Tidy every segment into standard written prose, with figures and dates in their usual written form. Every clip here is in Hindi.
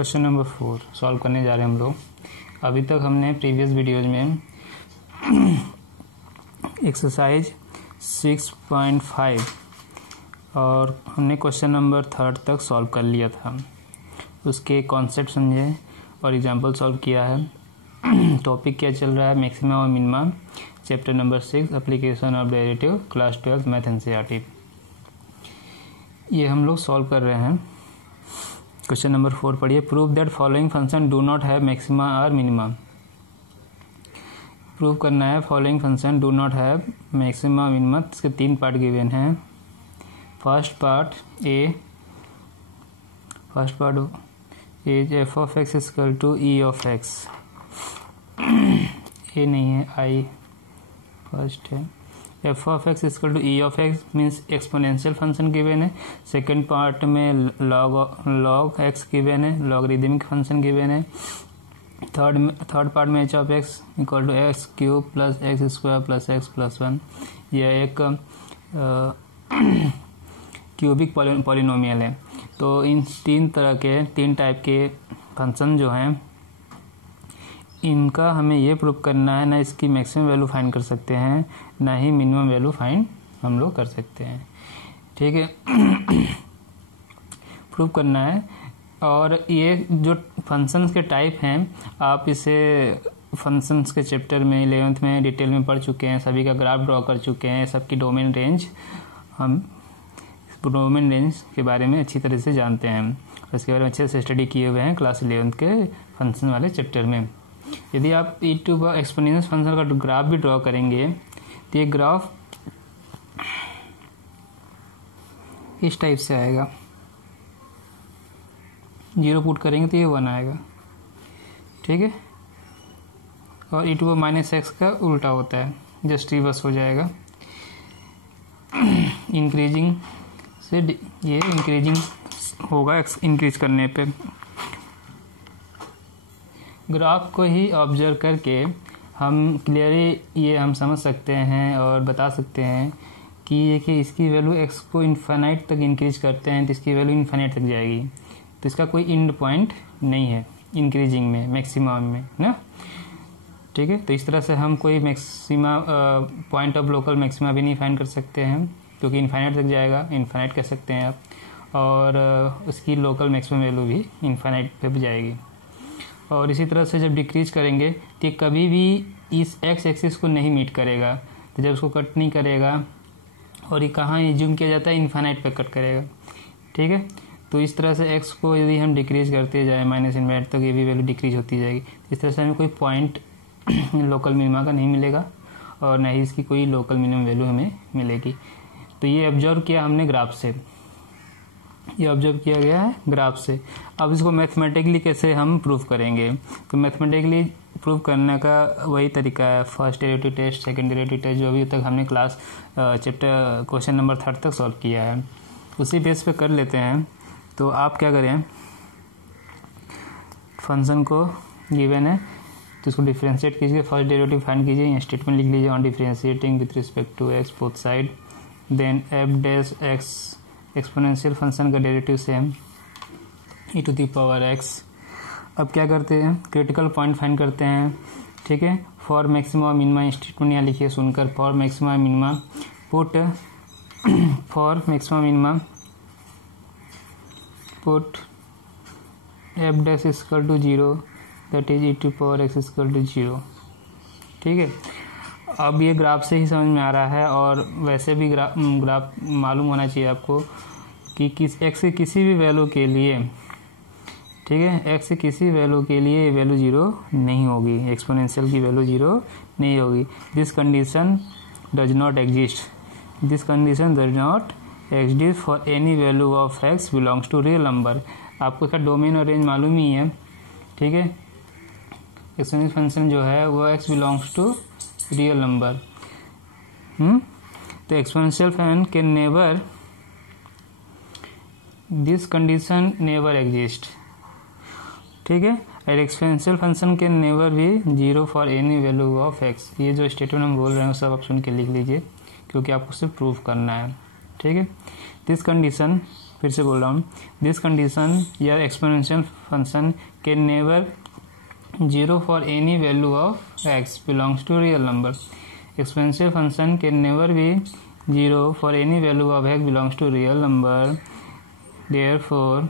क्वेश्चन नंबर 4 सॉल्व करने जा रहे हैं हम लोग। अभी तक हमने प्रीवियस वीडियोज में एक्सरसाइज 6.5 और हमने क्वेश्चन नंबर 3 तक सॉल्व कर लिया था। उसके कॉन्सेप्ट समझे और एग्जांपल सॉल्व किया है। टॉपिक क्या चल रहा है, मैक्सिमा और minima, chapter number 6 application of derivative, class 12 math NCERT. ये हम लोग सॉल्व कर रहे हैं। क्वेश्चन नंबर 4 पढ़िए। Prove that following function do not have maxima और मिनिमा। प्रूव करना है following function do not have maxima minima. इसके 3 पार्ट गिवन हैं। First part is f of x equal to e of x. A नहीं है, आई फर्स्ट है। F of x equal to e of x means exponential function given है। सेकेंड पार्ट में लॉग एक्स गिवन है, लॉगरिदमिक फंक्शन गिवन है। थर्ड पार्ट में h of x equal to x cube plus x square plus x plus 1। यह एक क्यूबिक पॉलिनोमियल है। तो इन 3 टाइप के फंक्शन जो हैं, इनका हमें ये प्रूव करना है, ना इसकी मैक्सिमम वैल्यू फाइंड कर सकते हैं, ना ही मिनिमम वैल्यू फाइंड हम लोग कर सकते हैं। ठीक है, प्रूव करना है। और ये जो फंक्शंस के टाइप हैं, आप इसे फंक्शंस के चैप्टर में 11th में डिटेल में पढ़ चुके हैं, सभी का ग्राफ ड्रॉ कर चुके हैं, सबकी डोमेन रेंज हम डोमेन रेंज के बारे में अच्छी तरह से जानते हैं। इसके बारे में अच्छे से स्टडी किए हुए हैं क्लास 11th के फंक्शन वाले चैप्टर में। यदि आप ई टू एक्सपोनेंशियल फंक्शन का ग्राफ भी ड्रॉ करेंगे तो ये ग्राफ इस टाइप से आएगा। 0 पुट करेंगे तो ये 1 आएगा। ठीक है, और ई टू माइनस एक्स का उल्टा होता है, जस्ट रिवर्स हो जाएगा। इंक्रीजिंग से ये इंक्रीजिंग होगा इंक्रीज करने पे। ग्राफ को ही ऑब्जर्व करके हम क्लियरली ये हम समझ सकते हैं और बता सकते हैं कि इसकी वैल्यू x को इन्फिनाइट तक इंक्रीज करते हैं तो इसकी वैल्यू इन्फिनाइट तक जाएगी। तो इसका कोई एंड पॉइंट नहीं है इंक्रीजिंग में, मैक्सिमम में ना। ठीक है, तो इस तरह से हम कोई maxima point of local maxima भी नहीं फाइंड कर सकते हैं, क्योंकि इन्फिनाइट तक जाएगा, इन्फिनाइट कह सकते हैं आप। और उसकी लोकल मैक्सिमम वैल्यू भी इन्फिनाइट पे भी जाएगी। और इसी तरह से जब डिक्रीज करेंगे तो ये कभी भी इस एक्स एक्सिस को नहीं मीट करेगा। तो जब उसको कट नहीं करेगा, और ये कहाँ जूम किया जाता है, इन्फिनाइट पे कट करेगा। ठीक है, तो इस तरह से एक्स को यदि हम डिक्रीज करते जाए माइनस इन्फिनाइट तक, ये भी वैल्यू डिक्रीज होती जाएगी। इस तरह से हमें कोई पॉइंट लोकल मिनिमा का नहीं मिलेगा और न ही इसकी कोई लोकल मिनिमम वैल्यू हमें मिलेगी। तो ये ऑब्जर्व किया हमने ग्राफ से, ये ऑब्जर्व किया गया है ग्राफ से। अब इसको मैथमेटिकली कैसे हम प्रूव करेंगे? तो मैथमेटिकली प्रूव करने का वही तरीका है, first derivative test, second derivative test, जो अभी तक हमने क्लास चैप्टर क्वेश्चन नंबर 3 तक सॉल्व किया है, उसी बेस पे कर लेते हैं। तो आप क्या करें, फंक्शन को गिवन है तो इसको डिफ्रेंशिएट कीजिए, फर्स्ट डेरिवेटिव फाइंड कीजिए, यहाँ स्टेटमेंट लिख लीजिए on differentiating with respect to x both side, then f dash x exponential function का derivative same e to the power x. अब क्या करते हैं, क्रिटिकल पॉइंट फाइंड करते हैं। ठीक है, फॉर मैक्सिमा मिनिमा स्टेटमेंट यहाँ लिखिए सुनकर, for maxima minima put for maxima minima put f dash equal to 0 that is e to power x equal to 0। ठीक है, अब ये ग्राफ से ही समझ में आ रहा है, और वैसे भी ग्राफ मालूम होना चाहिए आपको कि एक्स के किसी भी वैल्यू के लिए, ठीक है, एक्स के किसी वैल्यू के लिए ये वैल्यू 0 नहीं होगी, एक्सपोनेंशियल की वैल्यू 0 नहीं होगी। This condition does not exist, this condition does not exist for any value of x belongs to real number. आपको इसका डोमेन और रेंज मालूम ही है। ठीक है, एक्सपोनेंशियल फंक्शन जो है वो x belongs to real number. तो exponential function can never, this condition never exist. ठीक है, और एक्सपोनेंशियल फंक्शन कैन नेवर भी 0 for any value of x. ये जो स्टेटमेंट हम बोल रहे हैं सब आप सुन के लिख लीजिए, क्योंकि आपको सिर्फ प्रूफ करना है। ठीक है, दिस कंडीशन फिर से बोल रहा हूँ, दिस कंडीशन या exponential function can never zero for any value of x belongs to real number. Exponential function can never be zero for any value of x belongs to real number. Therefore,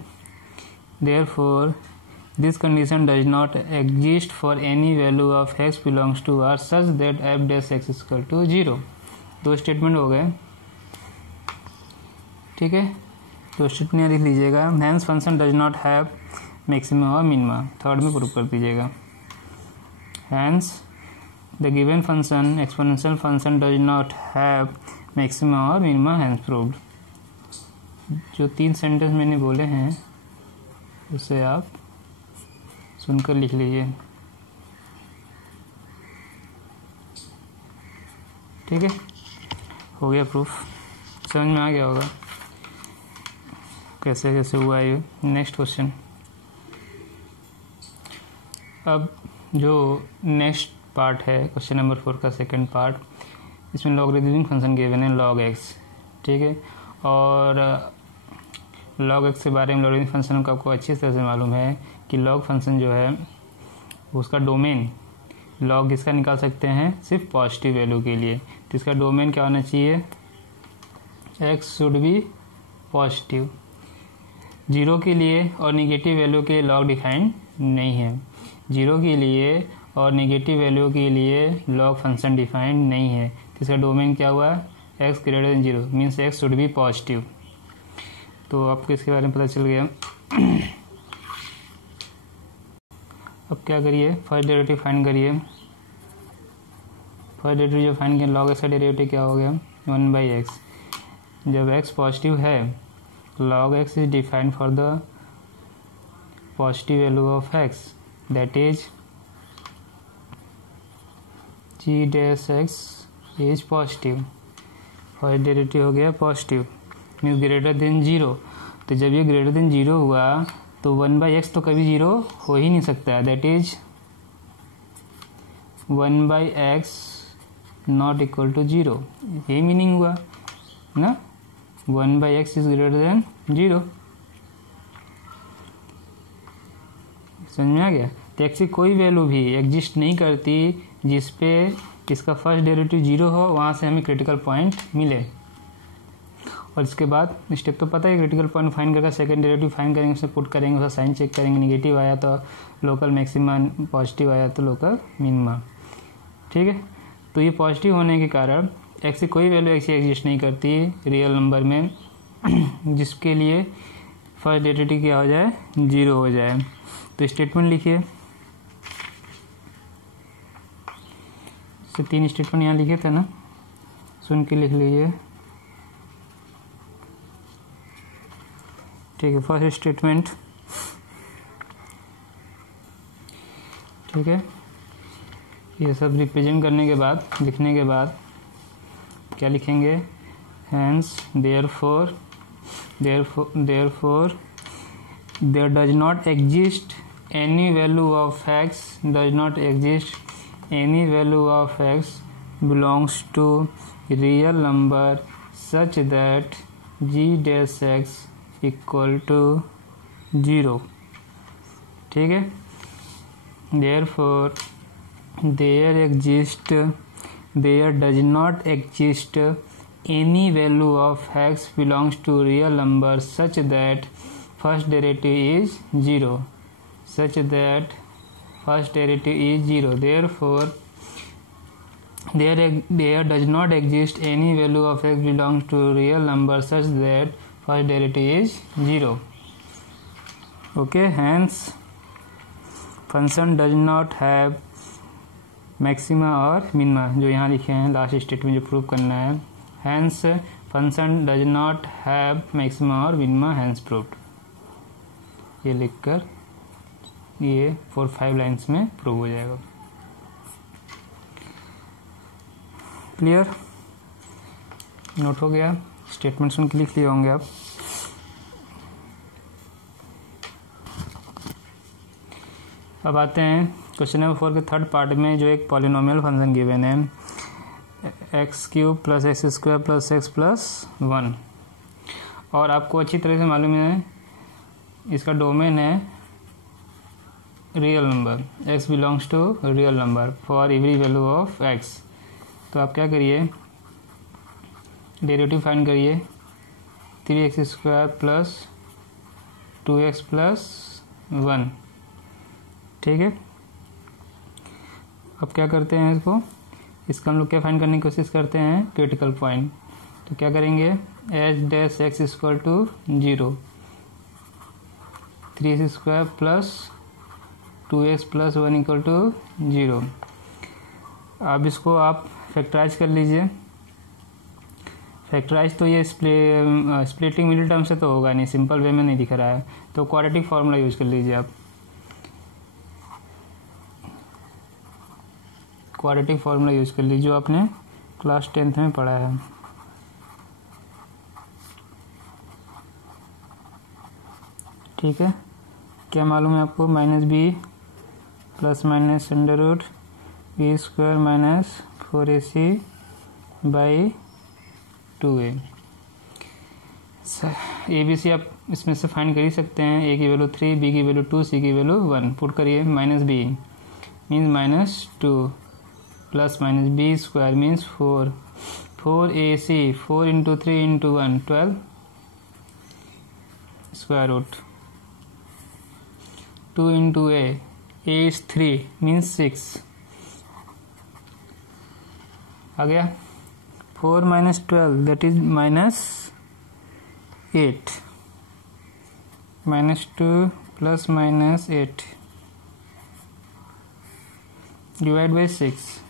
this condition does not exist for any value of x belongs to R such that f dash x is equal to 0। दो स्टेटमेंट हो गए, ठीक है। तो स्टेटमेंट लिख लीजिएगा, hence function does not have maxima और मिनिमा, थर्ड में प्रूव कर दीजिएगा। Hence the given function exponential function does not have maxima और मिनिमा, हैंस प्रूव्ड। जो 3 सेंटेंस मैंने बोले हैं उसे आप सुनकर लिख लीजिए, ठीक है। हो गया प्रूफ, समझ में आ गया होगा कैसे कैसे हुआ ये। Next question. अब जो नेक्स्ट पार्ट है क्वेश्चन नंबर 4 का सेकंड पार्ट, इसमें लॉगरिथमिक फंक्शन गिवन है log x, ठीक है। और log x के बारे में, लॉगरिथमिक फंक्शन का आपको अच्छी तरह से मालूम है कि log फंक्शन जो है उसका डोमेन log इसका निकाल सकते हैं सिर्फ पॉजिटिव वैल्यू के लिए। तो इसका डोमेन क्या होना चाहिए, x शुड बी पॉजिटिव। 0 के लिए और नेगेटिव वैल्यू के लिए log डिफाइंड नहीं है। 0 के लिए और नेगेटिव वैल्यू के लिए log फंक्शन डिफाइंड नहीं है। तो इसका डोमेन क्या हुआ, x greater than 0 means x should be positive. तो आपको इसके बारे में पता चल गया। अब क्या करिए, फर्स्ट डेरिवेटिव फाइंड करिए। फर्स्ट डेरिवेटिव जो फाइंड किया, log x का डेरिवेटिव क्या हो गया, 1/x। जब x पॉजिटिव है, log x is defined for the positive value of x, that is g dash x is positive. First derivative हो गया पॉजिटिव मीन्स ग्रेटर देन 0। तो जब ये ग्रेटर देन 0 हुआ तो 1/x तो कभी 0 हो ही नहीं सकता है, that is 1/x not equal to 0। यही मीनिंग हुआ ना, 1/x इज ग्रेटर देन 0। समझ में आ गया। तो x की कोई वैल्यू भी एग्जिस्ट नहीं करती जिसपे इसका फर्स्ट डेरिवेटिव 0 हो, वहाँ से हमें क्रिटिकल पॉइंट मिले। और इसके बाद स्टेप तो पता है, क्रिटिकल पॉइंट फाइंड करके सेकंड डेरिवेटिव फाइंड करेंगे, उसे पुट करेंगे, उसका साइन चेक करेंगे, नेगेटिव आया तो लोकल मैक्सिमा, पॉजिटिव आया तो लोकल मिनिमा, ठीक है। तो ये पॉजिटिव होने के कारण x की कोई वैल्यू ऐसी एग्जिस्ट नहीं करती रियल नंबर में जिसके लिए फर्स्ट डेरिवेटिव क्या हो जाए, 0 हो जाए। तो स्टेटमेंट लिखिए, 3 स्टेटमेंट यहाँ लिखे थे ना, सुन के लिख लीजिए, ठीक है। फर्स्ट स्टेटमेंट, ठीक है। ये सब रिप्रेजेंट करने के बाद, लिखने के बाद क्या लिखेंगे, hence therefore there does not exist any value of x, does not exist any value of x belongs to real number such that g dash x equal to 0, ठीक है। therefore there does not exist any value of x belongs to real number such that first derivative is 0, such that first derivative is 0। therefore there does not exist any value of x belongs to real number such that first derivative is 0। okay, hence function does not have maxima और मिनिमा, जो यहाँ लिखे हैं लास्ट स्टेटमेंट जो प्रूव करना है। Hence function does not have maxima और मिनिमा, हैंस प्रूव्ड। ये लिखकर ये 4-5 लाइन्स में प्रूव हो जाएगा। क्लियर, नोट हो गया, स्टेटमेंट सुन के लिख लिए होंगे आप। अब आते हैं क्वेश्चन नंबर 4 के थर्ड पार्ट में, जो एक पॉलिनोमियल फंक्शन गिवन है x³ + x² + x + 1। और आपको अच्छी तरह से मालूम है इसका डोमेन है real number, x belongs to real number for every value of x। तो आप क्या करिए, डेरिवेटिव फाइंड करिए 3x² प्लस 2x प्लस 1। ठीक है, अब क्या करते हैं इसका हम लोग क्या फाइंड करने की कोशिश करते हैं, क्रिटिकल पॉइंट। तो क्या करेंगे, h dash x equal to 0, 3x² plus 2x plus 1 equal to 0। अब इसको आप फैक्टराइज कर लीजिए। फैक्टराइज तो ये स्प्लिटिंग मिडिल टर्म से तो होगा नहीं, सिंपल वे में नहीं दिख रहा है, तो क्वाड्रेटिक फार्मूला यूज कर लीजिए आप। क्वाड्रेटिक फार्मूला यूज कर लीजिए जो आपने क्लास 10th में पढ़ा है। ठीक है, क्या मालूम है आपको, -b plus minus under root b² minus 4ac by 2a। ABC आप इसमें से फाइंड कर ही सकते हैं। a की वैल्यू 3, b की वैल्यू 2, c की वैल्यू 1 पुट करिए। -b means -2 plus -b² means 4, 4ac 4 into 3 into 1 12 square root 2 into a is 3 means 6 आ गया। 4 minus 12 that is -8 -2 plus -8 divide by 6।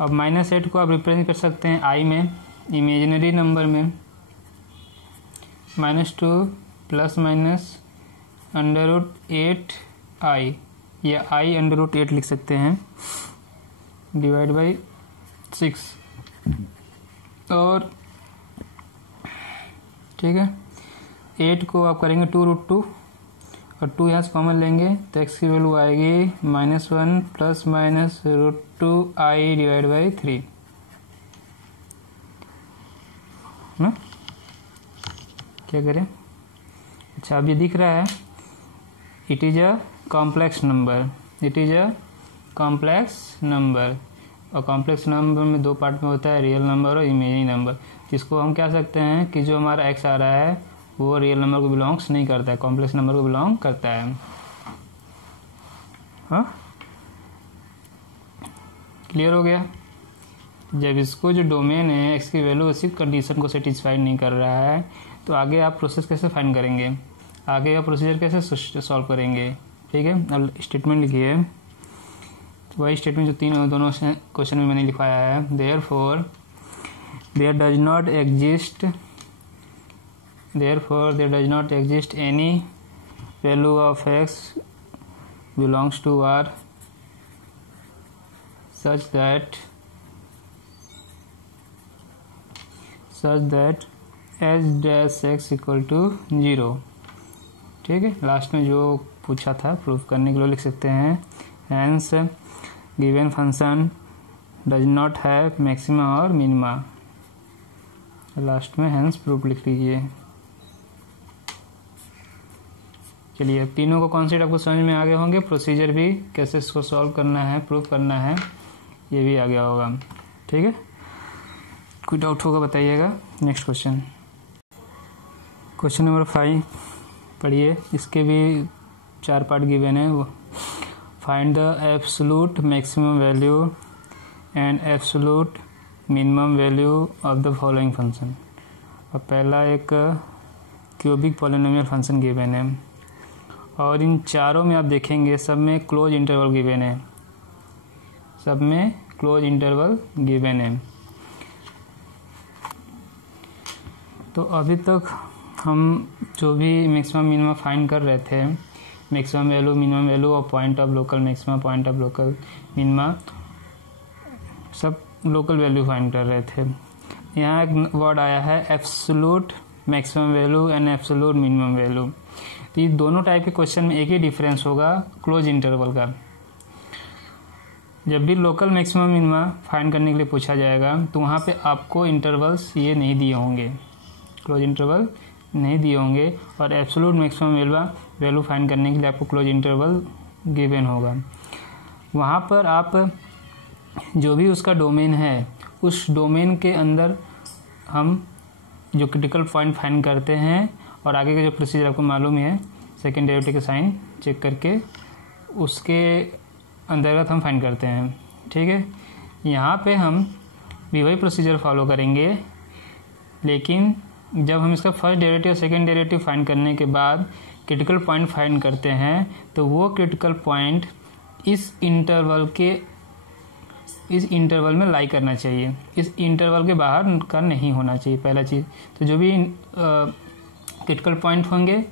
अब -8 को आप रिप्रेजेंट कर सकते हैं i में, इमेजिनरी नंबर में, -2 plus minus under root 8i या i अंडर रूट 8 लिख सकते हैं डिवाइड बाई 6। और ठीक है, 8 को आप करेंगे 2√2 और 2 यहाँ से कॉमन लेंगे तो x की वैल्यू आएगी -1 plus minus √2i divide by 3 ना। क्या करें, अच्छा अब ये दिख रहा है it is a complex number, it is a complex number. और कॉम्प्लेक्स नंबर में दो पार्ट में होता है, रियल नंबर और इमेजिनरी नंबर, जिसको हम कह सकते हैं कि जो हमारा x आ रहा है वो रियल नंबर को बिलोंग्स नहीं करता है, कॉम्प्लेक्स नंबर को बिलोंग करता है। हाँ, क्लियर हो गया। जब इसको जो डोमेन है x की वैल्यू उसी कंडीशन को सेटिस्फाई नहीं कर रहा है तो आगे आप प्रोसेस कैसे फाइंड करेंगे, आगे का प्रोसीजर कैसे सॉल्व करेंगे। ठीक है, अब स्टेटमेंट लिखिए, वही स्टेटमेंट जो दोनों क्वेश्चन में मैंने लिखवाया है। Therefore there does not exist any value of x belongs to R such that h dash x equal to 0। ठीक है, लास्ट में जो पूछा था प्रूफ करने के लिए लिख सकते हैं hence given function does not have maxima और मिनिमा। लास्ट में hence प्रूफ लिख लीजिए। चलिए, तीनों को कॉन्सेप्ट आपको समझ में आ गए होंगे, प्रोसीजर भी कैसे इसको सॉल्व करना है, प्रूफ करना है, ये भी आ गया होगा। ठीक है, कोई डाउट होगा बताइएगा। नेक्स्ट क्वेश्चन नंबर 5 पढ़िए, इसके भी 4 पार्ट गिवन है। वो find the absolute maximum value and absolute minimum value of the following function. और पहला एक क्यूबिक पॉलिनोमियल फंक्शन गिवन है और इन चारों में आप देखेंगे सब में क्लोज इंटरवल गिवन है, सब में क्लोज इंटरवल गिवन है। तो अभी तक हम जो भी मैक्सिमम मिनिमम फाइंड कर रहे थे, मैक्सिमम वैल्यू, मिनिमम वैल्यू और point of local maximum, point of local minima, सब लोकल वैल्यू फाइंड कर रहे थे। यहाँ एक वर्ड आया है absolute maximum value and absolute minimum value. तो ये दोनों टाइप के क्वेश्चन में एक ही डिफरेंस होगा, क्लोज इंटरवल का। जब भी लोकल मैक्सिमम मिनिमा फाइंड करने के लिए पूछा जाएगा तो वहाँ पे आपको इंटरवल्स ये नहीं दिए होंगे, क्लोज इंटरवल नहीं दिए होंगे, और एब्सोल्यूट मैक्सिमम वैल्यू फाइंड करने के लिए आपको क्लोज इंटरवल गिवन होगा। वहाँ पर आप जो भी उसका डोमेन है, उस डोमेन के अंदर हम जो क्रिटिकल पॉइंट फाइंड करते हैं, और आगे का जो प्रोसीजर आपको मालूम है, सेकेंड डेरिवेटिव का साइन चेक करके उसके अंतर्गत हम फाइंड करते हैं। ठीक है, यहाँ पे हम भी वही प्रोसीजर फॉलो करेंगे, लेकिन जब हम इसका first derivative second derivative find करने के बाद क्रिटिकल पॉइंट फाइंड करते हैं, तो वो क्रिटिकल पॉइंट इस इंटरवल में लाई करना चाहिए, इस इंटरवल के बाहर का नहीं होना चाहिए, पहला चीज़। तो जो भी क्रिटिकल पॉइंट होंगे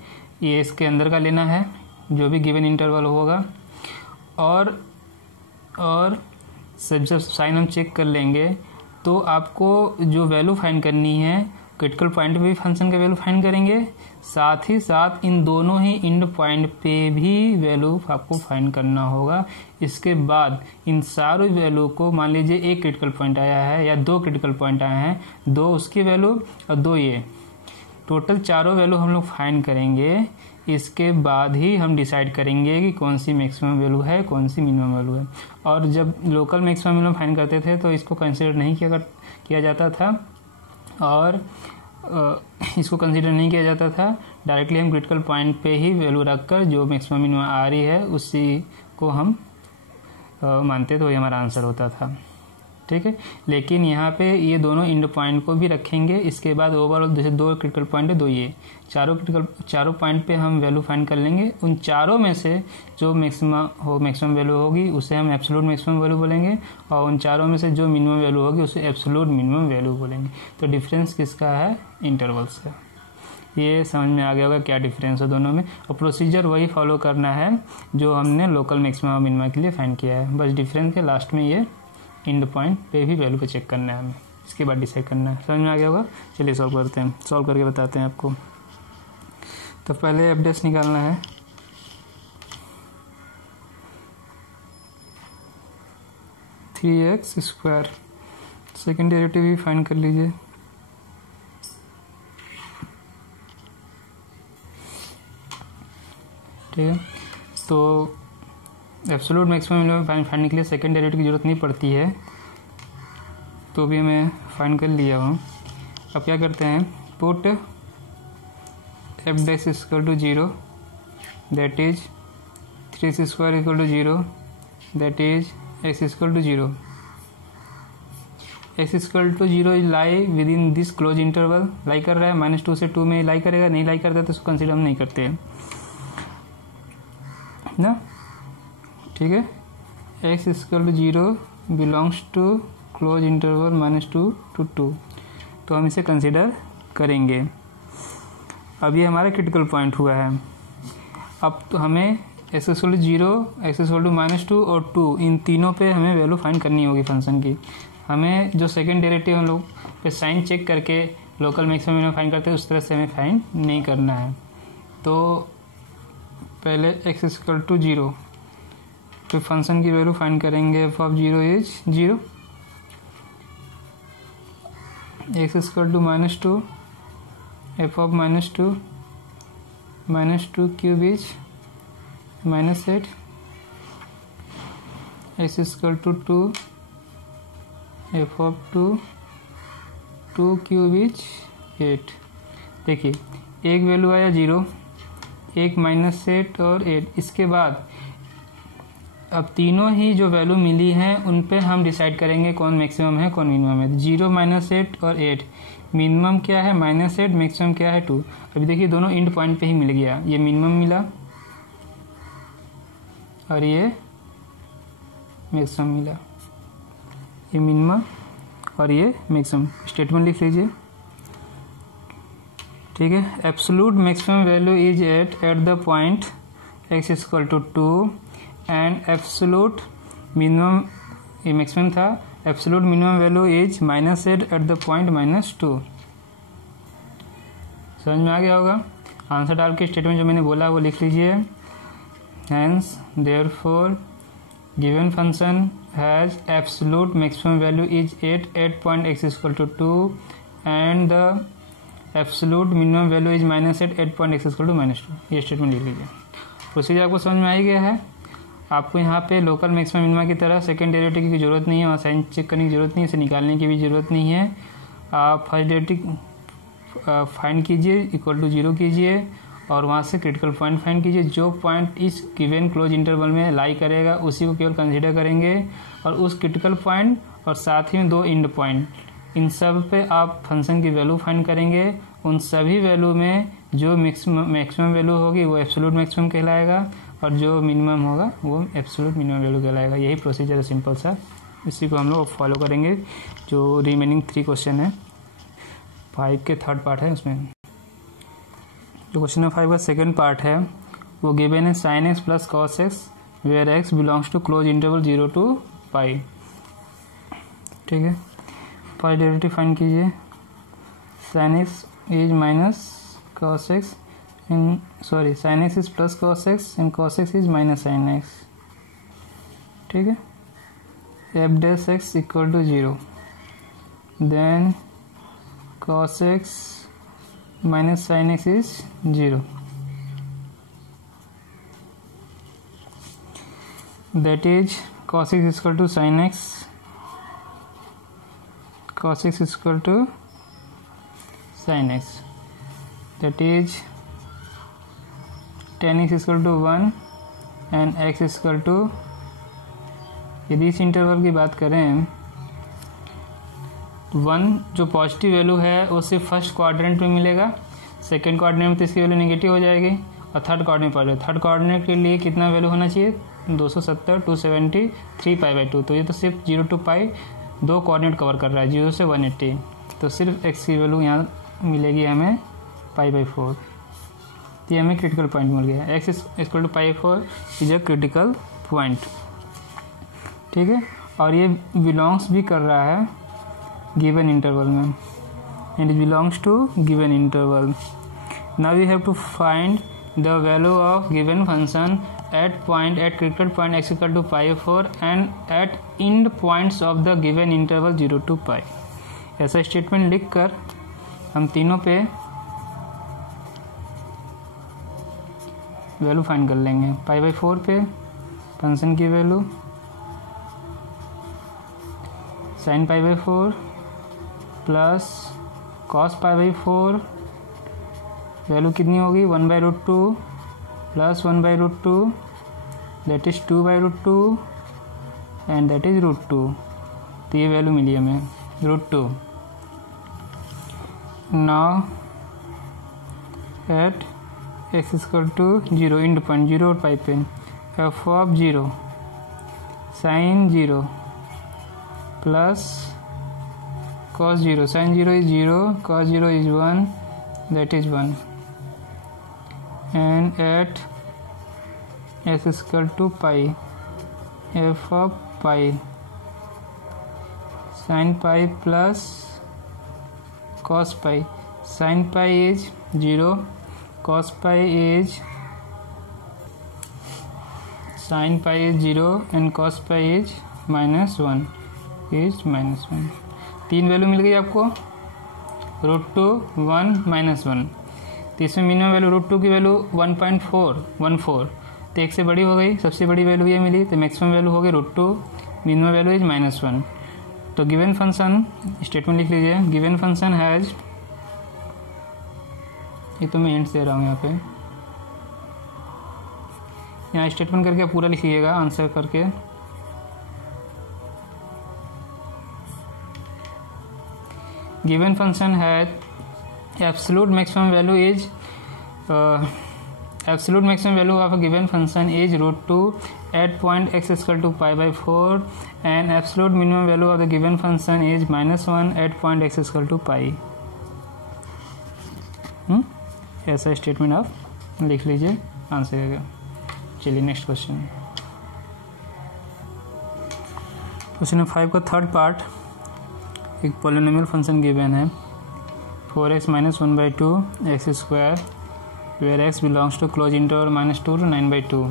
ये इसके अंदर का लेना है, जो भी गिवन इंटरवल होगा, और जब साइन हम चेक कर लेंगे तो आपको जो वैल्यू फाइंड करनी है, क्रिटिकल पॉइंट पे भी फंक्शन का वैल्यू फाइंड करेंगे, साथ ही साथ इन दोनों ही एंड पॉइंट पे भी वैल्यू आपको फाइंड करना होगा। इसके बाद इन सारे वैल्यू को, मान लीजिए एक क्रिटिकल पॉइंट आया है या दो क्रिटिकल पॉइंट आए हैं, दो उसकी वैल्यू और दो ये, टोटल चारों वैल्यू हम लोग फाइंड करेंगे। इसके बाद ही हम डिसाइड करेंगे कि कौन सी मैक्सिमम वैल्यू है, कौन सी मिनिमम वैल्यू है। और जब लोकल मैक्सिमम मिनिमम फाइंड करते थे तो इसको कंसिडर नहीं किया जाता था, और इसको कंसीडर नहीं किया जाता था। डायरेक्टली हम क्रिटिकल पॉइंट पे ही वैल्यू रखकर जो मैक्सिमम मिनिमम आ रही है उसी को हम मानते, तो ये हमारा आंसर होता था। ठीक है, लेकिन यहाँ पे ये दोनों एंड पॉइंट को भी रखेंगे। इसके बाद ओवरऑल जैसे दो क्रिटिकल पॉइंट है, दो ये चारों पॉइंट पे हम वैल्यू फाइंड कर लेंगे। उन चारों में से जो मैक्सिमम वैल्यू होगी उसे हम एब्सोल्यूट मैक्सिमम वैल्यू बोलेंगे, और उन चारों में से जो मिनिमम वैल्यू होगी उसे एब्सोल्यूट मिनिमम वैल्यू बोलेंगे। तो डिफरेंस किसका है? इंटरवल्स का। ये समझ में आ गया होगा क्या डिफरेंस है दोनों में, और प्रोसीजर वही फॉलो करना है जो हमने लोकल मैक्सिमम और मिनिमम के लिए फाइंड किया है। बस डिफरेंस के लास्ट में ये एंड पॉइंट पे भी वैल्यू को चेक करना है हमें, इसके बाद डिसाइड करना है। समझ में आ गया होगा? चलिए सॉल्व करते हैं, सॉल्व करके बताते हैं आपको। तो पहले एफ डैश निकालना है। Three x square, second derivative भी फाइंड कर लीजिए। ठीक है, तो एब्सोल्यूट मैक्सिमम मिनिमम फाइंड के लिए सेकेंड डेरिवेटिव की जरूरत नहीं पड़ती है, तो भी मैं फाइंड कर लिया हूँ। अब क्या करते हैं, put f dash equal to 0, that is 3 square equal to 0, that is x equal to 0। X equal to 0 is lie within this close interval. Lie कर रहा है -2 से 2 में लाई करेगा, नहीं लाई करता तो उसको कंसिडर हम नहीं करते हैं ना। ठीक है, x equal to 0 belongs to close interval -2 to 2, तो हम इसे कंसिडर करेंगे। अब ये हमारा क्रिटिकल पॉइंट हुआ है। अब तो हमें x equal to 0, x equal to -2 और 2, इन तीनों पे हमें वैल्यू फाइंड करनी होगी फंक्शन की। हमें जो सेकेंड डेरिवेटिव हम लोग पे साइन चेक करके लोकल मैक्सिमम मिनिमम फाइंड करते हैं, उस तरह से हमें फाइंड नहीं करना है। तो पहले एक्स इक्वल टू 0 तो फंक्शन की वैल्यू फाइंड करेंगे। F of 0 is 0, x equal to -2, f of -2 cube is -8, x equal to 2, f of 2 cube is 8। देखिए एक वैल्यू आया 0, एक -8 और 8। इसके बाद अब तीनों ही जो वैल्यू मिली हैं उन पे हम डिसाइड करेंगे कौन मैक्सिमम है कौन मिनिमम है। 0, -8 और 8, मिनिमम क्या है -8, मैक्सिमम क्या है 2। अभी देखिए दोनों एंड पॉइंट पे ही मिल गया, ये मिनिमम मिला और ये मैक्सिमम मिला, ये मिनिमम और ये मैक्सिमम। स्टेटमेंट लिख लीजिए। ठीक है, absolute maximum value is at the point x equal to 2 and absolute minimum, ये मैक्सिमम था, absolute minimum value is -8 at the point -2। समझ में आ गया होगा? आंसर डाल के स्टेटमेंट जो मैंने बोला वो लिख लीजिए। Hence therefore given function has absolute maximum value is 8 at point x equal to 2 and the absolute minimum value is -8 at point x equal to -2। ये स्टेटमेंट लिख लीजिए। प्रोसीजर आपको समझ में आ ही गया है। आपको यहाँ पे लोकल मैक्सिमम मिनिमा की तरह सेकंड डेरिवेटिव की जरूरत नहीं है और साइन चेक करने की जरूरत नहीं है, इसे निकालने की भी जरूरत नहीं है। आप फर्स्ट डेरिवेटिव फाइंड कीजिए, इक्वल टू 0 कीजिए और वहाँ से क्रिटिकल पॉइंट फाइंड कीजिए। जो पॉइंट इस गिवन क्लोज इंटरवल में लाई करेगा उसी को केवल कंसीडर करेंगे और उस क्रिटिकल पॉइंट और साथ ही में 2 एंड पॉइंट, इन सब पे आप फंक्शन की वैल्यू फाइंड करेंगे। उन सभी वैल्यू में जो मैक्सिमम वैल्यू होगी वो एब्सोल्यूट मैक्सिमम कहलाएगा और जो मिनिमम होगा वो एब्सोल्यूट मिनिमम वैल्यू कहलाएगा। यही प्रोसीजर है सिंपल सा, इसी को हम लोग फॉलो करेंगे। जो रिमेनिंग 3 क्वेश्चन है 5 के थर्ड पार्ट है, उसमें जो क्वेश्चन नंबर 5 का सेकेंड पार्ट है वो गिवन है sin x plus cos x where x belongs to close interval 0 to pi. ठीक है, फर्स्ट डेरिवेटिव फाइंड कीजिए। sin x is minus cos x इन sin x is plus cos x and cos x is minus sin x। ठीक है, f dash x equal to 0, then cos x minus sin x is 0, that is cos x is equal to sin x, cos x is equal to sin x, that is tan x is equal to 1 and x is equal to, यदि इस इंटरवल की बात करें 1 जो पॉजिटिव वैल्यू है वो सिर्फ फर्स्ट क्वाड्रेंट में मिलेगा, सेकंड क्वाड्रेंट में तो इसकी वैल्यू नेगेटिव हो जाएगी और थर्ड क्वाड्रेंट पर थर्ड क्वाड्रेंट के लिए कितना वैल्यू होना चाहिए 270, 270, 3π/2। तो ये तो सिर्फ 0 to पाई 2 कोऑर्डिनेट कवर कर रहा है 0 से 180, तो सिर्फ x की वैल्यू यहाँ मिलेगी हमें π/4। तो ये हमें क्रिटिकल पॉइंट मिल गया, x equal to π/4 is a critical point. ठीक है, और ये बिलोंग्स भी कर रहा है given interval में, and it belongs to given interval. Now we have to find the value of given function at critical point x equal to π/4 and at end points of the given interval 0 to पाई। ऐसा स्टेटमेंट लिखकर हम तीनों पे वैल्यू फाइंड कर लेंगे। π/4 पे फंक्शन की value, sin π/4 plus cos π/4 value कितनी होगी 1/√2 plus 1/√2 that is 2/√2 and that is √2। तो ये वैल्यू मिली हमें √2। Now at x equal to 0 end point 0 और पाई पे f of 0 sin 0 plus cos 0, sin 0 is 0, cos 0 is 1, that is 1, and at x is equal to pi, f of pi, sin pi plus cos pi, sin pi is 0, cos pi is sin pi is 0 and cos pi is -1 is -1। 3 value मिल गई आपको, √2, 1, -1। तो इसमें मिनिमम वैल्यू √2 की वैल्यू 1.414, तो एक से बड़ी हो गई, सबसे बड़ी वैल्यू ये मिली, तो मैक्सिमम वैल्यू हो गई √2, मिनिमम वैल्यू इज -1। तो गिवन फंक्शन स्टेटमेंट लिख लीजिए, गिवन फंक्शन हैज, ये तो मैं हिंट्स दे रहा हूँ यहाँ पे, यहाँ स्टेटमेंट करके पूरा लिखिएगा आंसर करके। Given function has absolute maximum value is absolute maximum value of a given function is √2 at point x is equal to π/4 and absolute minimum value of the given function is -1 at point x is equal to पाई। ऐसा स्टेटमेंट आप लिख लीजिए आंसर करेगा। चलिए नेक्स्ट क्वेश्चन, क्वेश्चन नंबर 5 का थर्ड पार्ट। एक पॉलिनोमियल फंक्शन गिवन है 4x - 1/2 x square where x belongs to close interval -2 to 9/2।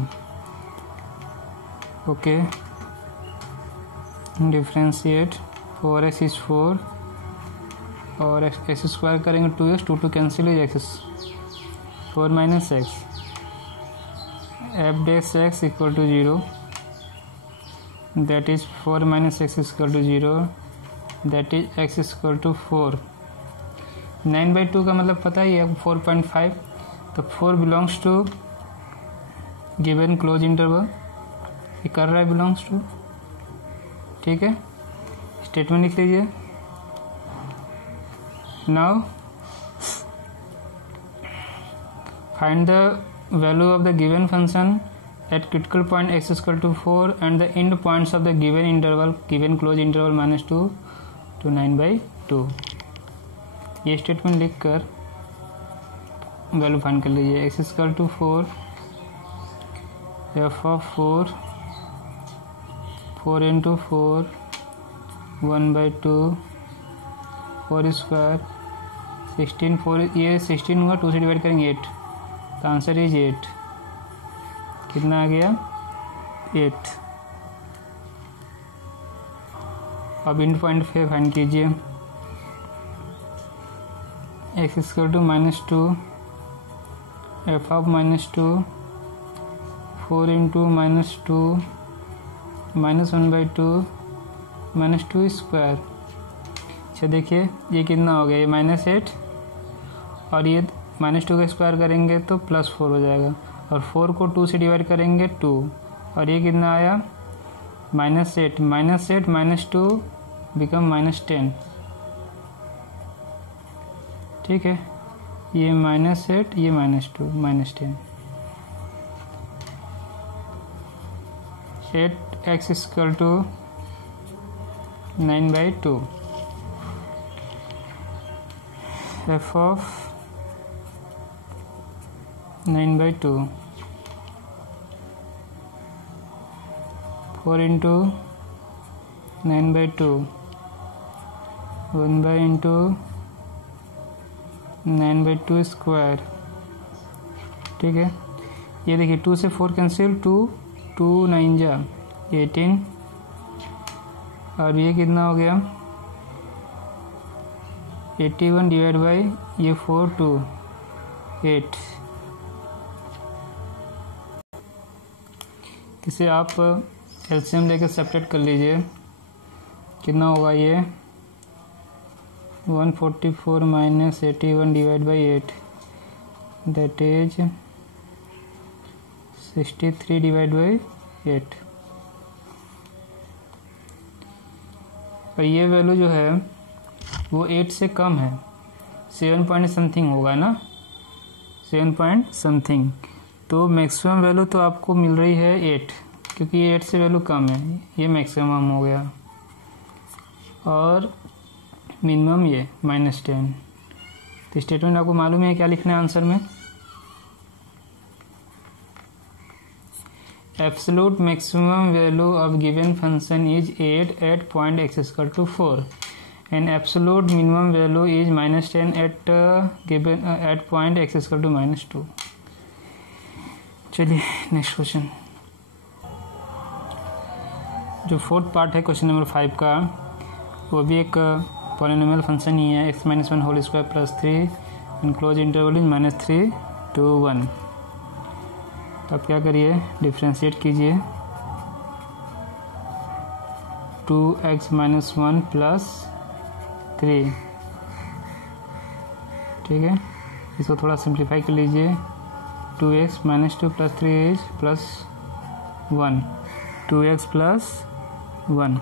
Okay, differentiate 4x is 4 और एक्स स्क्वायर करेंगे 2x, 2 2 कैंसिल हो जाएगा, 4 minus x, f dash x equal to 0, that is 4 minus x equal to 0, that is x equal to 4। 9/2 का मतलब पता ही है 4.5, तो 4 belongs to given close interval, ये कर रहा है बिलोंग्स टू, ठीक है। स्टेटमेंट लिख लीजिए। Now find the value of the given function at critical point x equal to 4 and the end points of the given interval, given close interval -2 to 9/2। ये स्टेटमेंट लिखकर वैल्यू फाइंड कर लीजिए। x equal to 4, f of 4, 4 into 4, 1/2, 4 square, 16, 4 ये 16 होगा, 2 से डिवाइड करेंगे 8, तो आंसर इज 8। कितना आ गया? 8। अब इंड पॉइंट पे फाइंड कीजिए। x equal to -2, f of -2, 4 into -2, -1/2, -2 square. अच्छा देखिए ये कितना हो गया, ये -8 और ये -2 का स्क्वायर करेंगे तो +4 हो जाएगा, और 4 को 2 से डिवाइड करेंगे 2, और ये कितना आया -8, -2 बिकम -10, ठीक है। ये -8, ये -2, -10। 8x equal to 9/2, f of 9/2, 4 into 9/2, 9/2 square, ठीक है। ये देखिए 2 से 4 कैंसिल, 2 9 जा 18, और ये कितना हो गया 81 डिवाइड बाई ये 4 2 8। इसे आप एलसीएम लेकर सेपरेट कर लीजिए। कितना होगा ये 144 minus 81 divide by 8, that is 63 divide by 8। और ये वैल्यू जो है वो 8 से कम है, 7 पॉइंट समथिंग होगा ना, 7 पॉइंट समथिंग। तो मैक्सिमम वैल्यू तो आपको मिल रही है 8, क्योंकि ये 8 से वैल्यू कम है, ये मैक्सिमम हो गया, और मिनिमम ये -10। तो स्टेटमेंट आपको मालूम है क्या लिखना है आंसर में। Absolute maximum value of given function is 8 at point x equal to 4 and absolute minimum value is -10 at given at point x equal to -2। चलिए नेक्स्ट क्वेश्चन, जो फोर्थ पार्ट है क्वेश्चन नंबर 5 का, वो भी एक पॉलिनोमियल फंक्शन ही है, x-1 whole square plus 3 and close interval is -3 to 1। तो आप क्या करिए, डिफ्रेंशिएट कीजिए 2x-1 प्लस 3, ठीक है। इसको थोड़ा सिंप्लीफाई कर लीजिए, 2x -2 plus 3 is +1, 2x plus 1।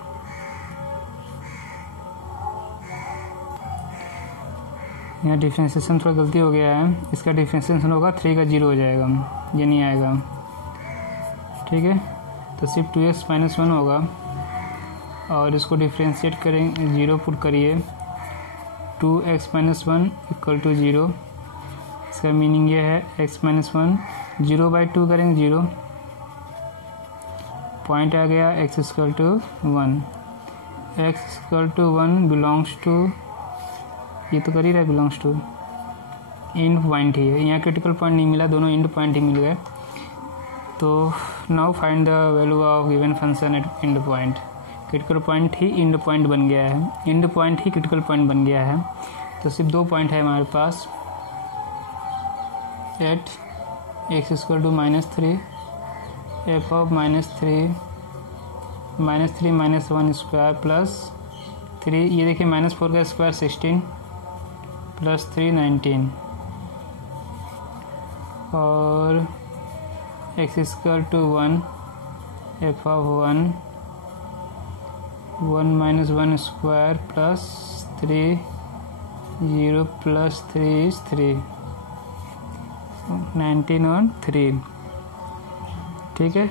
यहाँ डिफ्रेंशिएशन थोड़ा गलती हो गया है, इसका डिफ्रेंशिएशन होगा 3 का 0 हो जाएगा, ये नहीं आएगा, ठीक है। तो सिर्फ 2x -1 होगा, और इसको डिफ्रेंशिएट करेंगे, 0 पुट करिए, 2x -1 इक्वल टू 0। इसका मीनिंग ये है x -1 0/2 करेंगे 0, पॉइंट आ गया x equal to 1, x equal to 1 belongs to, ये तो कर ही रहा है बिलोंग्स टू, एंड पॉइंट ही है, यहाँ क्रिटिकल पॉइंट नहीं मिला, दोनों एंड पॉइंट ही मिल गए। तो now find the value of given function at end point. Critical point ही एंड पॉइंट बन गया है, एंड पॉइंट ही क्रिटिकल पॉइंट बन गया है। तो सिर्फ 2 पॉइंट है हमारे पास, at x equal to -3 f of -3 -1 square plus 3, ये देखिए -4 का स्क्वायर 16 प्लस 3 19, और x equal to 1 f of 1 1 square plus 3 0 plus 3 is 3 19 और 3। ठीक है,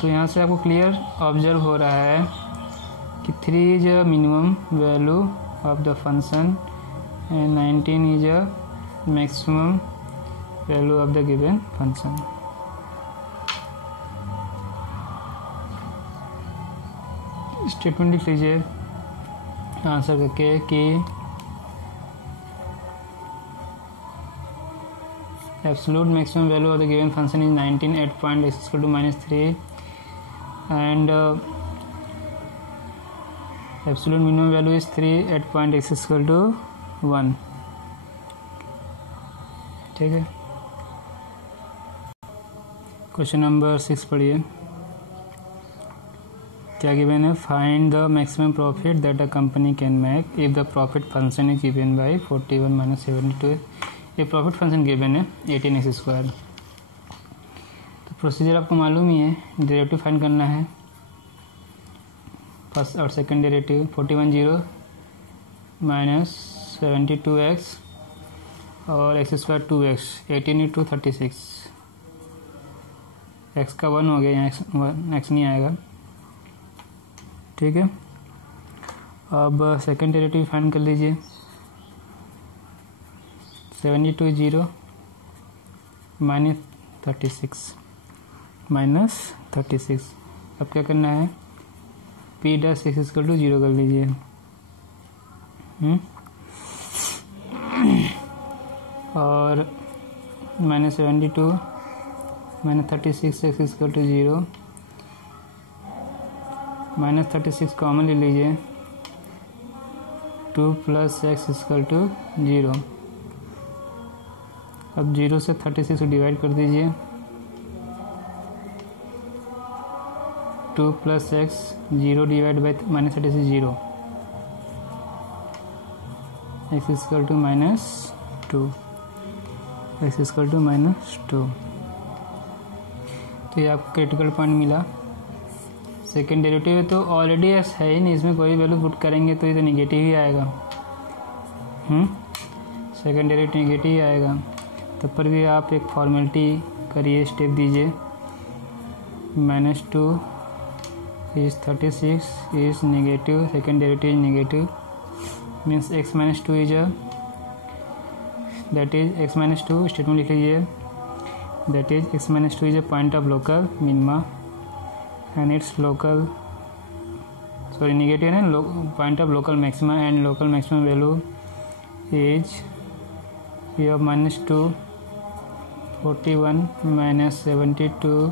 तो यहाँ से आपको क्लियर ऑब्जर्व हो रहा है कि 3 is a minimum value of the function and 19 is a maximum value of the given function. Statement लिख लीजिए आंसर करके कि absolute maximum value of the given function is 19 at point x equal to -3 and absolute minimum value is 3 at point x equal to 1। ठीक है, क्वेश्चन नंबर 6 पढ़िए। क्या गिवन है? Find the maximum profit that a company can make if the profit function is given by 41 - 72। ये प्रॉफिट फंक्शन गिवन है 18x²। तो प्रोसीजर आपको मालूम ही है, डेरिवेटिव फाइंड करना है, फर्स्ट और सेकंड डेरिवेटिव। 41 0 -72x और x² 2x, 18 × 36, x का 1 हो गया, यहाँ x नहीं आएगा। ठीक है, अब सेकंड डेरिवेटिव फाइंड कर लीजिए। 72 0 -36 अब क्या करना है? p dash x equal to 0 कर लीजिए। और -72 -36 x इक्वल टू 0, -36 कॉमन ले लीजिए, 2 + x इक्वल टू 0। अब 0 से 36 को डिवाइड कर दीजिए, 2 + x 0 divide by -36 0, x equal to -2, x equal to -2। तो ये आपको क्रिटिकल पॉइंट मिला। सेकेंड डेरिवेटिव है तो ऑलरेडी एक्स है ही नहीं, इसमें कोई वैल्यू पुट करेंगे तो ये तो निगेटिव ही आएगा। सेकेंड डेरिवेटिव निगेटिव ही आएगा। तब पर भी आप एक फॉर्मेलिटी करिए, स्टेप दीजिए। -2 is 36 is negative, second derivative is negative, means x - 2 is a, that is x - 2 statement लिख लीजिए, that is x - 2 is a point of local minima and its local, sorry negative है, point of local maxima and local maximum value is p of -2 41 - 72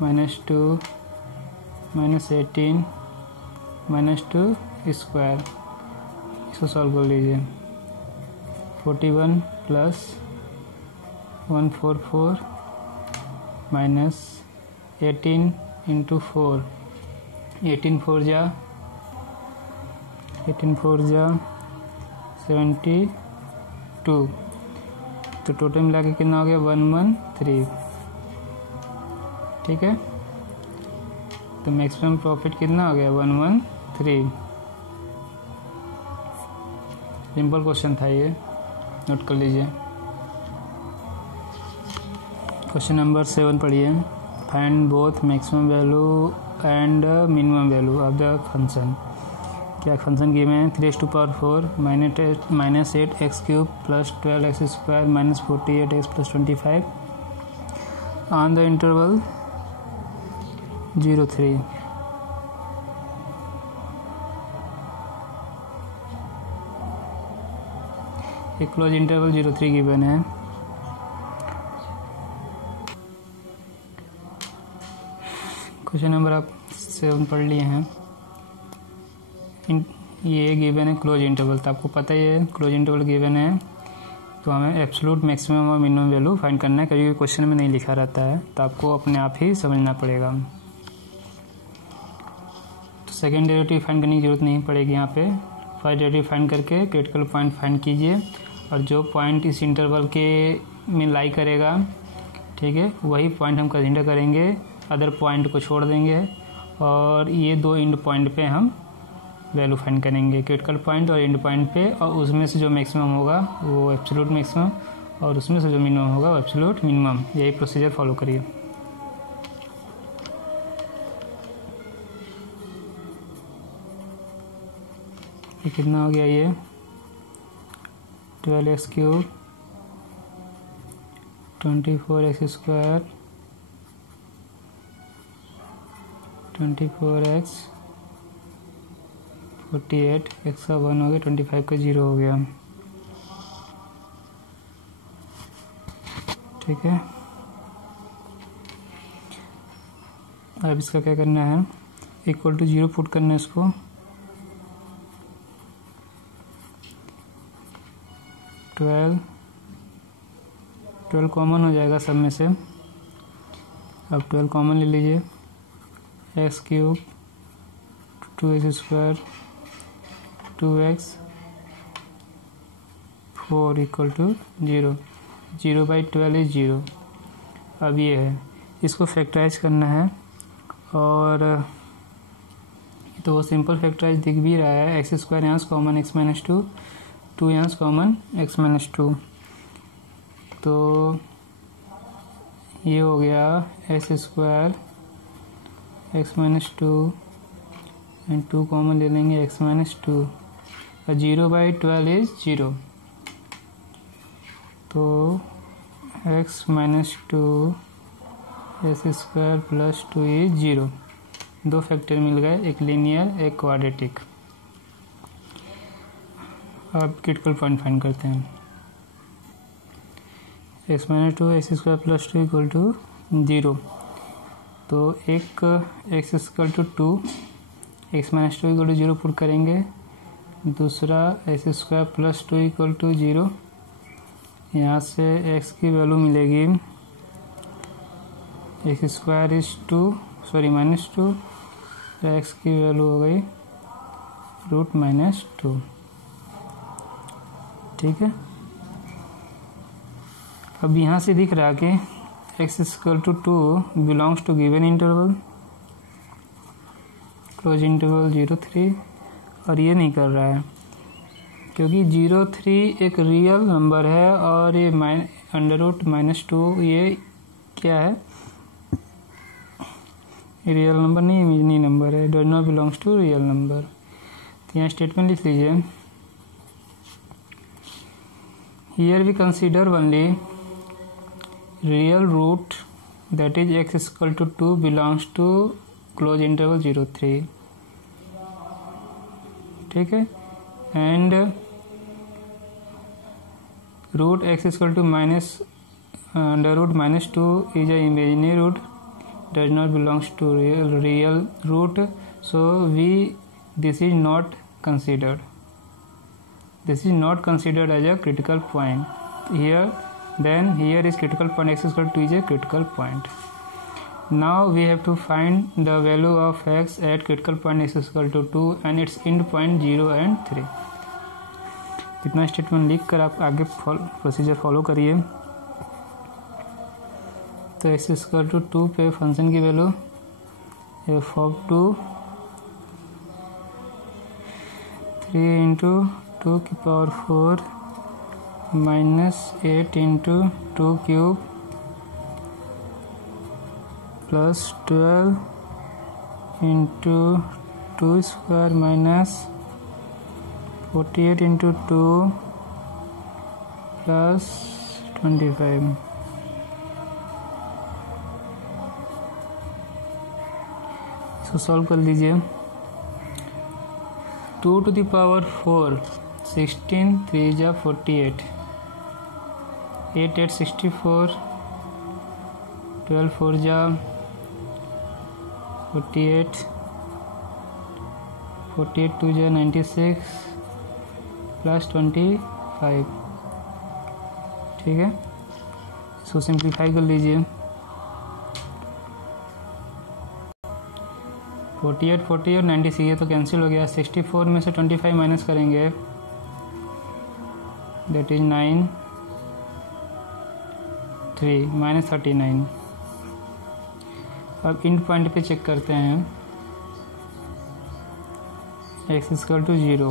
-2 -18 -2 square. इसको सॉल्व कर लीजिए। 41 + 144 -18 × 4, 18 4 जा 72, तो टोटल मिला के कितना हो गया? 113। ठीक है, तो मैक्सिमम प्रॉफिट कितना हो गया? 113। सिंपल क्वेश्चन था ये, नोट कर लीजिए। क्वेश्चन नंबर 7 पढ़िए। Find both maximum value and minimum value of the function. क्या फंक्शन गिवन है? 3⁴ -8x³ + 12x² - 48x + 25 on the interval 0-3। एक क्लोज इंटरवल 0-3 गिवन है। क्वेश्चन नंबर आप 7 पढ़ लिए हैं। ये गिवन है क्लोज इंटरवल, तो आपको पता ही है क्लोज इंटरवल गिवन है, तो हमें एब्सोल्यूट मैक्सिमम और मिनिमम वैल्यू फाइंड करना है। कभी क्वेश्चन में नहीं लिखा रहता है, तो आपको अपने आप ही समझना पड़ेगा। तो सेकेंड डेरिवेटिव फाइंड करने की जरूरत नहीं पड़ेगी यहाँ पे। फर्स्ट डेरिवेटिव फाइंड करके क्रिटिकल पॉइंट फाइंड कीजिए, और जो पॉइंट इस इंटरवल के में लाई करेगा, ठीक है, वही पॉइंट हम कंसीडर करेंगे, अदर पॉइंट को छोड़ देंगे, और ये दो एंड पॉइंट पे हम वैल्यू फाइंड करेंगे, क्रिटिकल पॉइंट और एंड पॉइंट पे, और उसमें से जो मैक्सिमम होगा वो एब्सोल्यूट मैक्सिमम, और उसमें से जो मिनिमम होगा वो एब्सोल्यूट मिनिमम। यही प्रोसीजर फॉलो करिए। ये कितना हो गया, ये 12x³ 24x² 24x 48, x का 1 हो गया, 25 का 0 हो गया, ठीक है। अब इसका क्या करना है, इक्वल टू 0 पुट करना है इसको, ट्वेल्व कॉमन हो जाएगा सब में से। अब 12 कॉमन ले लीजिए, x³ 2x² 2x 4 equal to 0, 0/12 is 0। अब ये है, इसको फैक्टराइज करना है, और तो वो सिंपल फैक्टराइज दिख भी रहा है। x² यहाँ से कॉमन x - 2, 2 यहाँ से कॉमन x - 2, तो ये हो गया x² x - 2 एंड 2 कॉमन ले लेंगे x - 2, और 0/12 इज 0, तो x - 2 x² + 2 इज 0। दो फैक्टर मिल गए, एक लीनियर एक क्वाड्रेटिक। अब क्रिटिकल पॉइंट फाइंड करते हैं। x - 2 x² + 2 इक्वल टू 0, तो एक x = 2 x - 2 equal to 0 put करेंगे, दूसरा x² + 2 इक्वल टू 0, यहाँ से x की वैल्यू मिलेगी x² इज 2 -2, तो x की वैल्यू हो गई √-2, ठीक है। अब यहाँ से दिख रहा है कि x = 2 belongs to given interval, close interval 0-3, और ये नहीं कर रहा है क्योंकि 0-3 एक रियल नंबर है, और ये √-2 ये क्या है, रियल नंबर नहीं, इमेजिनरी नंबर है, does not belongs to real number. तो यहाँ स्टेटमेंट लिख लीजिए, here we consider only real root that is x = 2 belongs to close interval 0-3, ठीक है, and root x = -√-2 is a imaginary root, does not belongs to real root, so this is not considered as a critical point here. Then here is critical point x = 2 is a critical point. Now we have to find the value of x at critical point x = 2 and its end point 0 and 3. इतना स्टेटमेंट लिख कर आप आगे प्रोसीजर फॉलो करिए। तो x = 2 पे फंक्शन की वैल्यू f(2) 3 × 2⁴ -8 × 2³ +12 × 2² -48 × 2 + 25। इसको सॉल्व कर लीजिए। 2⁴ 16, 3 × 48, 8 × 64, 12 4 × 48, 48 2 जा 96 प्लस 25, ठीक है। इसको सिंप्लीफाई कर लीजिए। 48 40 और 96 ये तो कैंसिल हो गया। 64 में से 25 माइनस करेंगे, दैट इज 9 3 माइनस 39। अब इंड पॉइंट पे चेक करते हैं। x equal to 0,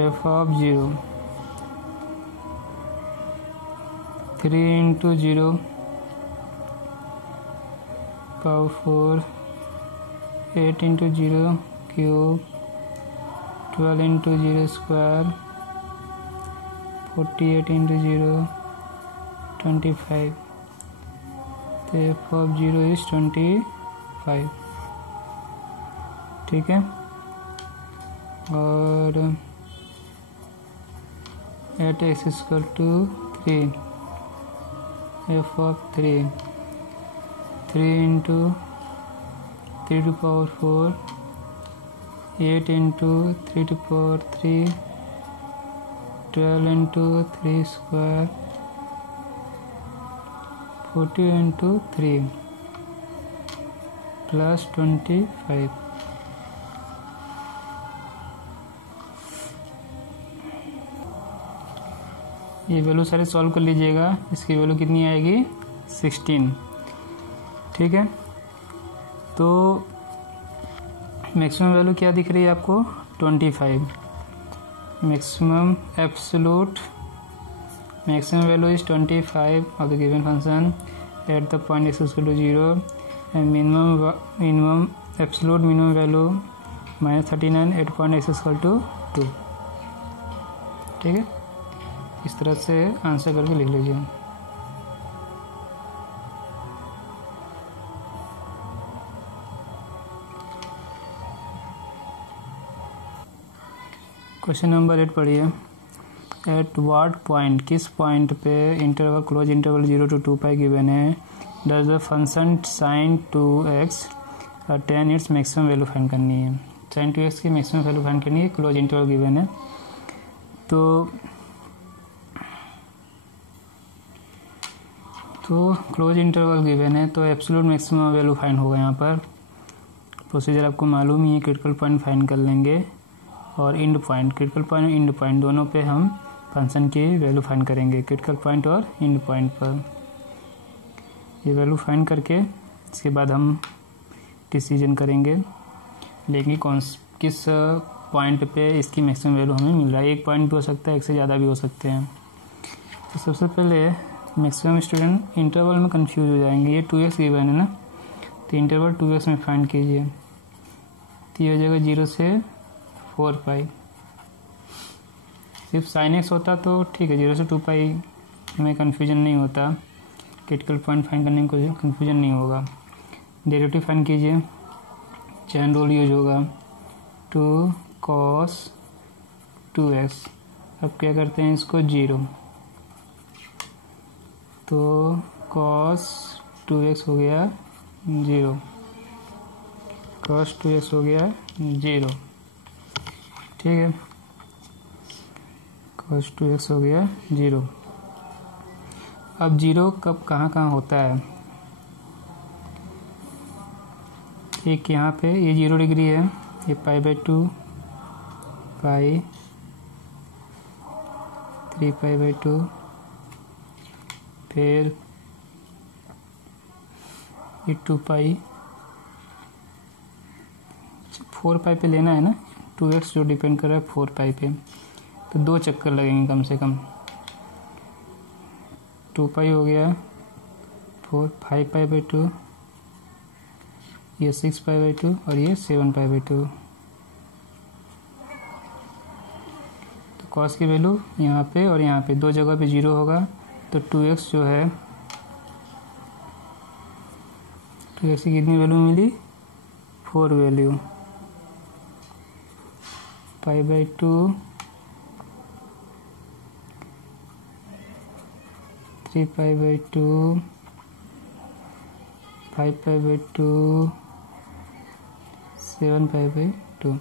f of 0 3 into 0 power 4, 8 into 0 cube, 12 into 0 square, 48 into 0 25। तो f ऑफ 0 इज 25, ठीक है। और at x equal to 3, f of 3 into 3 to power 4, 8 into 3 to power 3, 12 into 3 square, 40 into 3 plus 25। ये वैल्यू सारे सॉल्व कर लीजिएगा। इसकी वैल्यू कितनी आएगी 16, ठीक है। तो मैक्सिमम वैल्यू क्या दिख रही है आपको 25। Maximum absolute maximum value is 25 of the given function at the point x equal to 0 and minimum absolute minimum value -39 at point x equal to 2, ठीक है। इस तरह से आंसर करके लिख लीजिए। क्वेश्चन नंबर 8 पढ़िए। एट व्हाट पॉइंट, किस पॉइंट पे interval close interval 0 to 2 pi given है, does the function sin 2x attain its maximum value find करनी है। sin 2x की मैक्सिमम वैल्यू फाइंड करनी है, क्लोज इंटरवल गिवन है। तो क्लोज इंटरवल गिवन है तो एब्सोल्यूट मैक्सिमम वैल्यू फाइंड होगा। यहाँ पर प्रोसीजर आपको मालूम ही है, क्रिटिकल पॉइंट फाइंड कर लेंगे और end point, critical point end point दोनों पे हम फंक्शन की वैल्यू फाइंड करेंगे, क्रिटिकल पॉइंट और इंड पॉइंट पर। ये वैल्यू फाइंड करके इसके बाद हम डिसीजन करेंगे, लेकिन किस पॉइंट पे इसकी मैक्सिमम वैल्यू हमें मिल रहा है। एक पॉइंट भी हो सकता है, एक से ज़्यादा भी हो सकते हैं। तो सबसे पहले मैक्सिमम स्टूडेंट इंटरवल में कंफ्यूज हो जाएंगे। ये 2x गिवन है ना, तो इंटरवल 2x में फाइंड कीजिए। तो ये हो जाएगा 0 से 4 पाई। सिर्फ sin x होता तो ठीक है, 0 से 2 पाई में कन्फ्यूजन नहीं होता, क्रिटिकल पॉइंट फाइंड करने में कोई कन्फ्यूजन नहीं होगा। डेरिवेटिव फाइंड कीजिए, चैन रूल यूज होगा, 2 cos 2x। अब क्या करते हैं इसको 0, तो cos 2x हो गया 0, cos 2x हो गया 0, ठीक है। cos 2x हो गया 0। अब 0 कब कहाँ कहाँ होता है, एक यहाँ पे ये 0 डिग्री है, ये π/2 पाई 3π/2, फिर ये 2 पाई 4 पाई पे लेना है ना, 2x जो डिपेंड कर रहा है 4 पाई पे, तो 2 चक्कर लगेंगे कम से कम। 2 पाई हो गया 5π/2, ये 6π/2 और ये 7π/2। तो कॉस की वैल्यू यहाँ पे और यहाँ पे दो जगह पे 0 होगा, तो 2x जो है 2x की कितनी वैल्यू मिली 4 वैल्यू, π/2 3π/2 5π/2 7π/2। 2।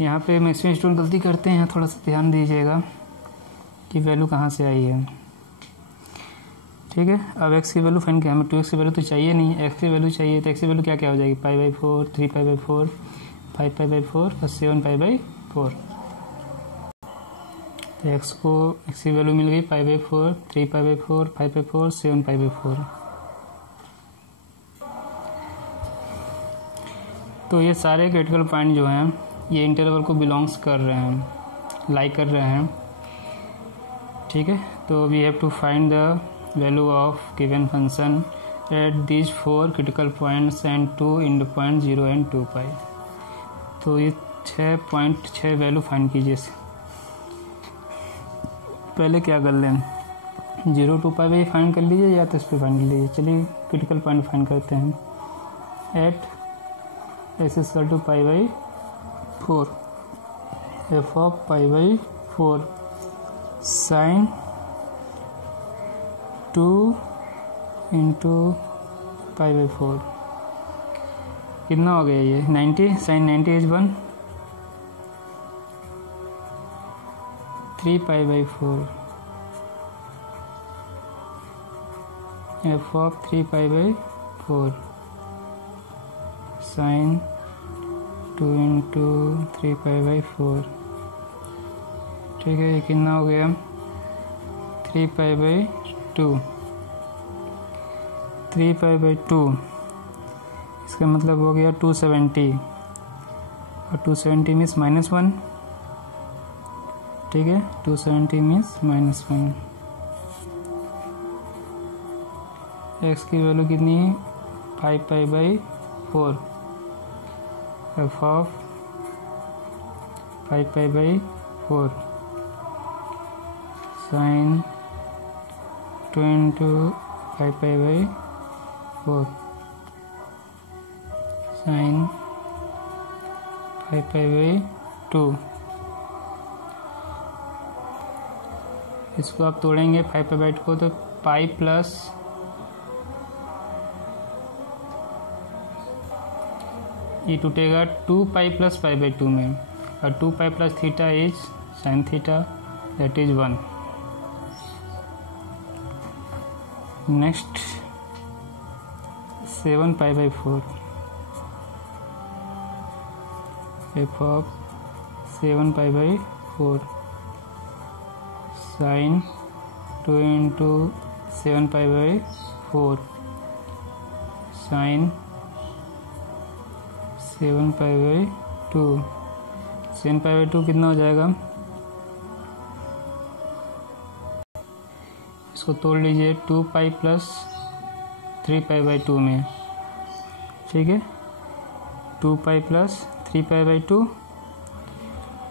यहाँ पे मैक्सिमम स्टूडेंट गलती करते हैं, थोड़ा सा ध्यान दीजिएगा कि वैल्यू कहाँ से आई है। ठीक है, अब x की वैल्यू फाइंड किया, हमें 2x की वैल्यू तो चाहिए नहीं, x की वैल्यू चाहिए। तो x की वैल्यू क्या क्या हो जाएगी, π/4, 3π/4, 5π/4 और 7π/4। तो x की वैल्यू मिल गई π/4, 3π/4, 5/4, 7π/4। तो ये सारे क्रिटिकल पॉइंट जो हैं ये इंटरवल को बिलोंग्स कर रहे हैं, लाइक कर रहे हैं। ठीक है, तो we have to find the value of given function at these 4 critical points and 2 and end 0 and 2π। तो ये 6 वैल्यू फाइंड कीजिए। पहले क्या कर लें, 0 2π पे फाइंड कर लीजिए या तो इस पे फाइंड कर लीजिए। चलिए क्रिटिकल पॉइंट फाइंड करते हैं। At x equal to π/4, f of π/4 sine 2 into π/4 कितना हो गया ये 90, sine 90 is 1, 3π/4 f of 3π/4 sine 2 into 3π/4। ठीक है, ये कितना हो गया 3π/2, 3π/2 इसका मतलब हो गया 270 और 270 मीन्स -1। ठीक है, 270 मीन्स -1। x की वैल्यू कितनी है 5π/4, f of 5π/4 sine 2 into 5π/4 sine 5π/2। इसको आप तोड़ेंगे 5π/2 को, तो पाई प्लस ये टूटेगा 2π प्लस π/2 में, और 2π plus theta is sine theta, that is 1। Next 7π/4 f of 7π/4 sine 2 into 7π/4 sine 7π/2। 7π/2 कितना हो जाएगा, इसको तोड़ लीजिए 2π प्लस 3π/2 में। ठीक है, 2π प्लस 3π/2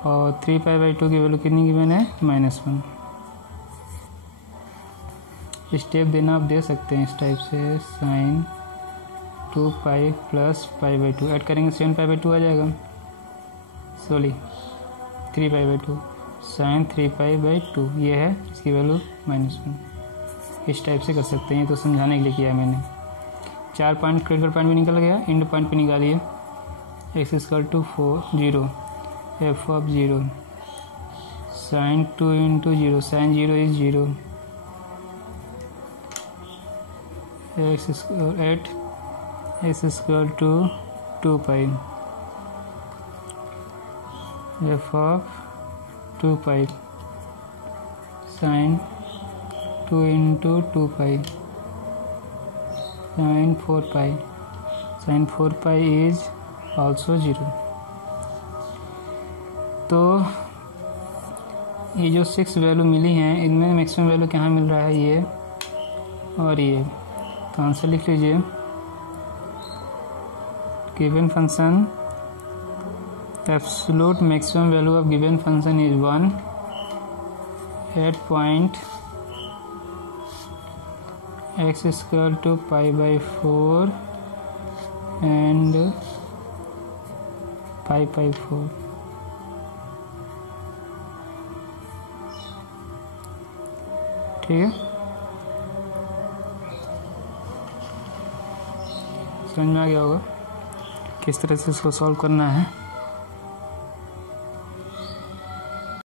और 3π/2 की वैल्यू कितनी गिवन है -1। स्टेप देना आप दे सकते हैं इस टाइप से, साइन 2π प्लस π/2 ऐड करेंगे 7π/2 आ जाएगा, सॉरी 3π/2 साइन 3π/2 ये है, इसकी वैल्यू -1। इस टाइप से कर सकते हैं, ये तो समझाने के लिए किया मैंने। 4 पॉइंट क्रिटिकल पॉइंट भी निकल गया, एंड पॉइंट भी निकालिए। x equal to 0 f of 0 sine 2 into 0 sine 0 is 0 x equal to 2π f of 2π sine 2 into 2π sine 4π, sine 4π is also 0। तो ये जो 6 वैल्यू मिली हैं, इनमें मैक्सिमम वैल्यू कहाँ मिल रहा है, ये और ये। तो आंसर लिख लीजिए, given function absolute maximum value of given function is 1 at point x equal to π/4 and π/4। ठीक है, समझ में आ गया होगा। किस तरह से इसको सॉल्व करना है।